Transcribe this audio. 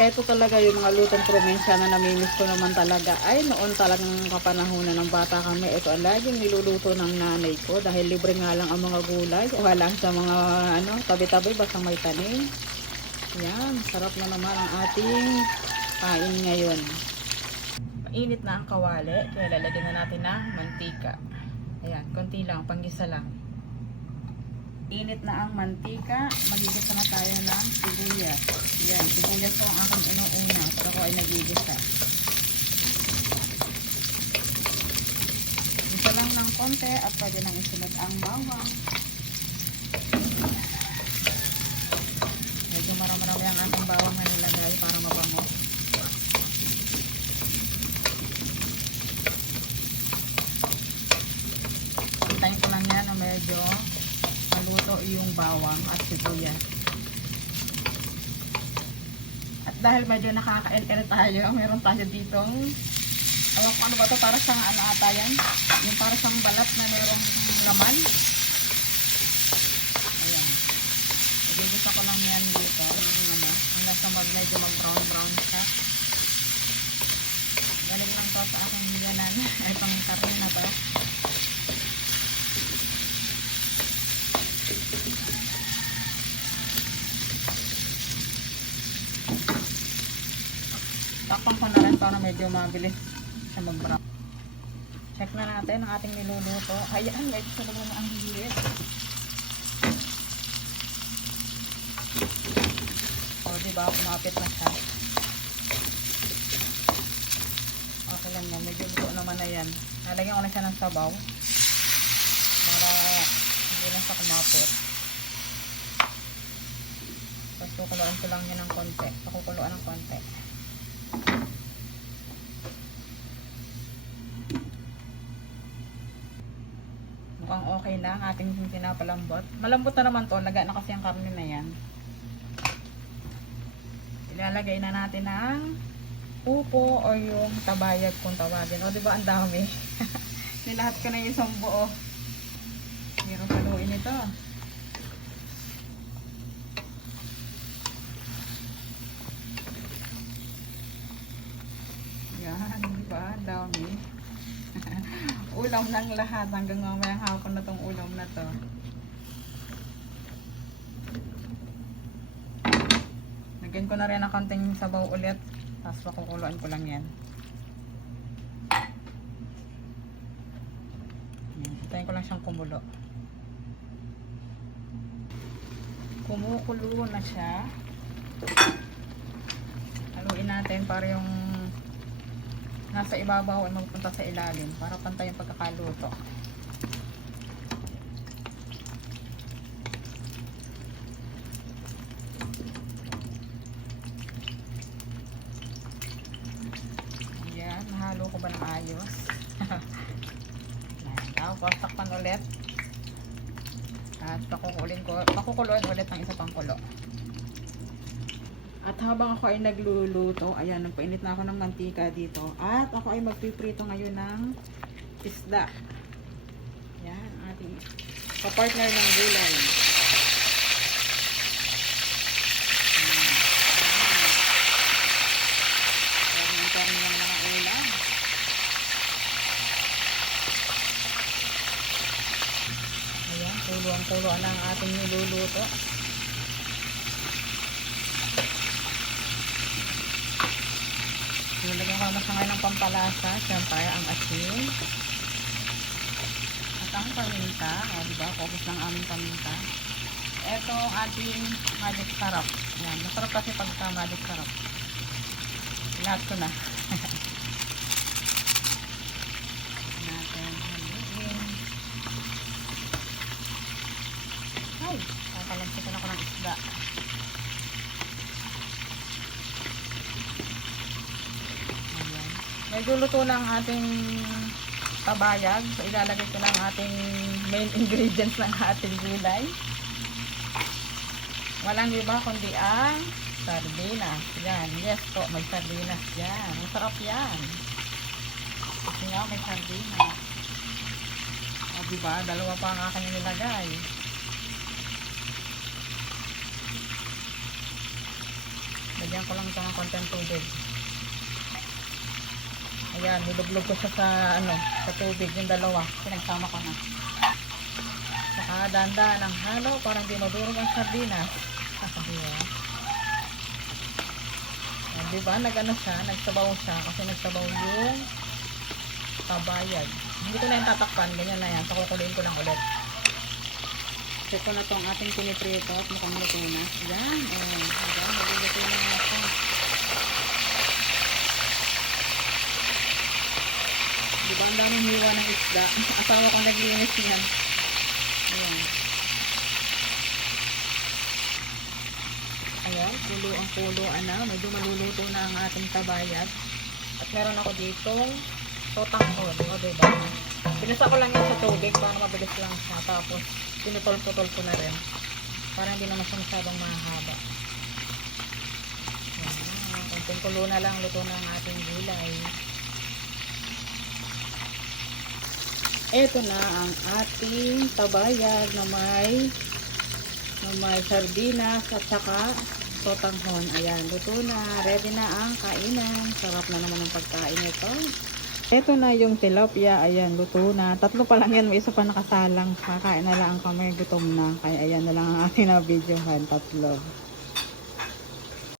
Ito talaga yung mga lutong probinsya na namimiss ko naman talaga. Ay, noon talagang kapanahonan ng bata kami. Ito ang laging niluluto ng nanay ko dahil libre nga lang ang mga gulay. Kuha lang sa mga ano, tabi-tabi basta may tanim. Yan, sarap na naman ang ating kain ngayon. Mainit na ang kawali, kaya lalagyan na natin ng mantika. Ayan, konti lang, panggisa lang. Init na ang mantika, magigisa na tayo ng sibuyas. Yan, sibuyas po ang aking inuuna pag ako ay nagigisa. Isa lang ng konti at pwede nang isunod ang bawang. Medyo marami-rami ang ating bawang na nilagay para mabango. Hintayin ko lang yan na medyo maluto yung bawang at sibuyas. At dahil medyo nakaka-el tayo, meron tayo ditong Ewan ko ano ba to para sa ano ata yan? Yung para sa balat na mayroong laman. Ayan. Igigisa ko lang yan dito. Ano, hanggang sa mag medyo mag brown brown siya. Galing lang to sa aking yanan. Itong karne na to. Takpan ko na rin para medyo mabilis siya mag-brown. Check na natin ang ating niluluto. Ayan, medyo sa na ang hilit. O, diba? Kumapit na siya. Okay lang yan. Medyo luto naman na yan. Nalagyan ko na siya ng sabaw. Para hindi na siya kumapit. Tapos ko lang yan ng konti. Pakukuluan ng konti. Mukhang okay na ang ating pinapalambot. Malambot na naman to. Laga na kasi ang karne na yan. Ilalagay na natin ang upo o yung tabayag kung tawagin. O diba ang dami? Nilahat ko na yung isang buo. Meron haluin ito. Yan, diba? Ang dami. Ulam ng lahat hanggang mamayang hapon na tong ulam na to. Lagyan ko na rin ng konting sabaw ulit. Tapos pakukuluan ko lang yan. Hintayin ko lang siyang kumulo. Kumukulo na siya. Haluin natin para yung nasa ibabaw ay magpunta sa ilalim para pantay yung pagkakaluto. Ayan, nahalo ko ba ng ayos? Tapos takpan ulit. At pakukulin ko, pakukuluan ulit ng isa pang kulo. Habang ako ay nagluluto, ayan, nagpainit na ako ng mantika dito. At ako ay magpiprito ngayon ng isda. Yan, ating kapartner ng gulay. Ayan. Ayan. Ayan, tulo-tuloan ang ating niluluto. Nilagyan ko naman sa ngayon ng pampalasa. Siyempre, ang asin. At ang paminta. O, diba? Focus ng aming paminta. Ito ang ating magic sarap. Yan. Masarap kasi pagka magic sarap. Lahat ko na. natin haluin. Ay, kakalampitan ako ng isda. Ayan. Medyo luto na ang ating tabayag. So, ilalagay ko na ang ating main ingredients ng ating gulay. Walang iba kundi ang sardinas. Yan. Yes po, may sardinas. Yan. Masarap yan. Kasi nga, may sardinas. O, diba? Dalawa pa ang aking nilagay. Lagyan ko lang ito ng konting tubig. Ayan, hilublog ko siya sa, ano, sa tubig, yung dalawa. Pinagsama ko na. Saka danda ng halo para hindi madurog ang sardinas. Ayan. Ayan, di ba? Nag-ano siya, nagsabaw siya kasi nagsabaw yung kabayad. Hindi ko na yung tatakpan, ganyan na yan. So, kukuliin ko lang ulit. Check ko na tong ating piniprito at mukhang luto na. Yan, ayan. Ayan, magluluto na nga ito. Di ba ang daming hiwa ng isda? Asawa ko naglinis yan. Ayan. Ayan, pulo ang pulo na. Medyo maluluto na ang ating tabayad. At meron ako ditong totanghon. O, diba? Pinasa ko lang yan sa tubig para mabilis lang siya. Tapos, pinutol-putol ko na rin. Para hindi naman siya masyadong mahaba. Ayan. Kunting kulo na lang luto na ang ating gulay. Ito na ang ating tabayad na may na may sardinas at saka totanghon. Ayan, luto na. Ready na ang kainan. Sarap na naman ang pagkain ito. Ito na yung tilapia. Ayan, luto na. Tatlo pa lang yan. May isa pa nakasalang. Kakain na lang kami. Gutom na. Kaya ayan na lang ang ating na videohan. Tatlo.